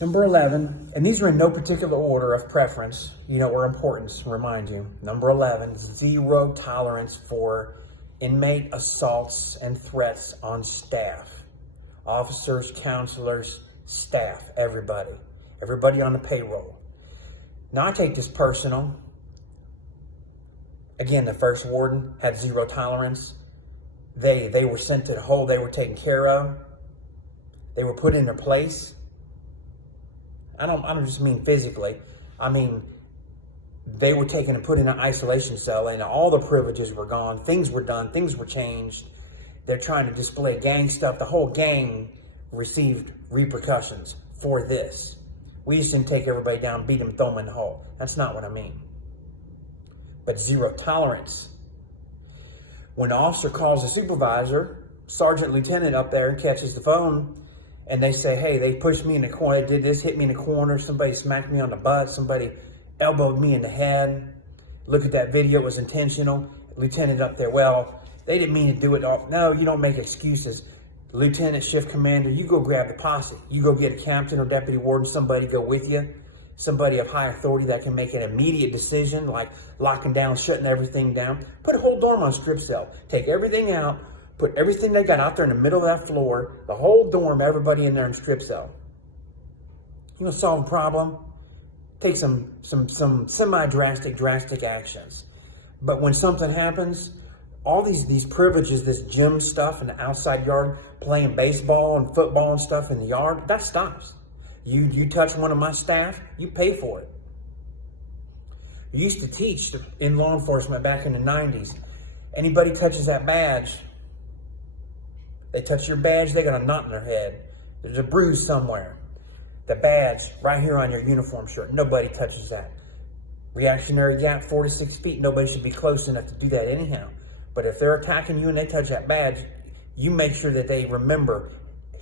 Number 11, and these are in no particular order of preference, or importance, remind you. Number 11, zero tolerance for inmate assaults and threats on staff. Officers, counselors, staff, everybody. Everybody on the payroll. Now I take this personal. Again, the first warden had zero tolerance. They were sent to the hole, they were taken care of. They were put in their place. I don't just mean physically. I mean, they were taken and put in an isolation cell and all the privileges were gone. Things were done. Things were changed. They're trying to display gang stuff. The whole gang received repercussions for this. We just didn't take everybody down, beat them, throw them in the hole. That's not what I mean. But zero tolerance. When the officer calls the supervisor, sergeant, lieutenant up there and catches the phone, and they say, hey, they pushed me in the corner, they did this, hit me in the corner, somebody smacked me on the butt, somebody elbowed me in the head. Look at that video, it was intentional. Lieutenant up there, well, they didn't mean to do it all. No, you don't make excuses. Lieutenant, shift commander, you go grab the posse. You go get a captain or deputy warden, somebody go with you. Somebody of high authority that can make an immediate decision, like locking down, shutting everything down. Put a whole dorm on strip cell. Take everything out. Put everything they got out there in the middle of that floor, the whole dorm, everybody in there in strip cell. You want to solve a problem? Take some drastic actions. But when something happens, all these privileges, this gym stuff in the outside yard, playing baseball and football and stuff in the yard, that stops. You touch one of my staff, you pay for it. I used to teach in law enforcement back in the 90s. Anybody touches that badge, they touch your badge, they got a knot in their head. There's a bruise somewhere. The badge right here on your uniform shirt, nobody touches that. Reactionary gap, 4 to 6 feet, nobody should be close enough to do that anyhow. But if they're attacking you and they touch that badge, you make sure that they remember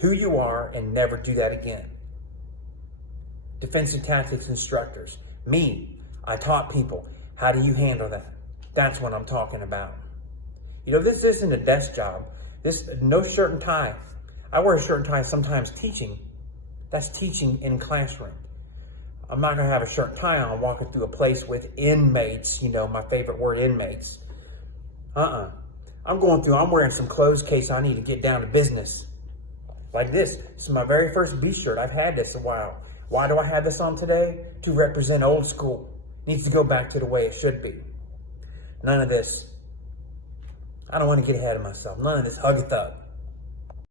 who you are and never do that again. Defensive tactics instructors. Me, I taught people, how do you handle that? That's what I'm talking about. This isn't a desk job. This, no shirt and tie. I wear a shirt and tie sometimes teaching. That's teaching in classroom. I'm not gonna have a shirt and tie on walking through a place with inmates, my favorite word, inmates. I'm wearing some clothes in case I need to get down to business. Like this. This is my very first beach shirt. I've had this a while. Why do I have this on today? To represent old school. Needs to go back to the way it should be. None of this. I don't want to get ahead of myself. None of this hug a thug.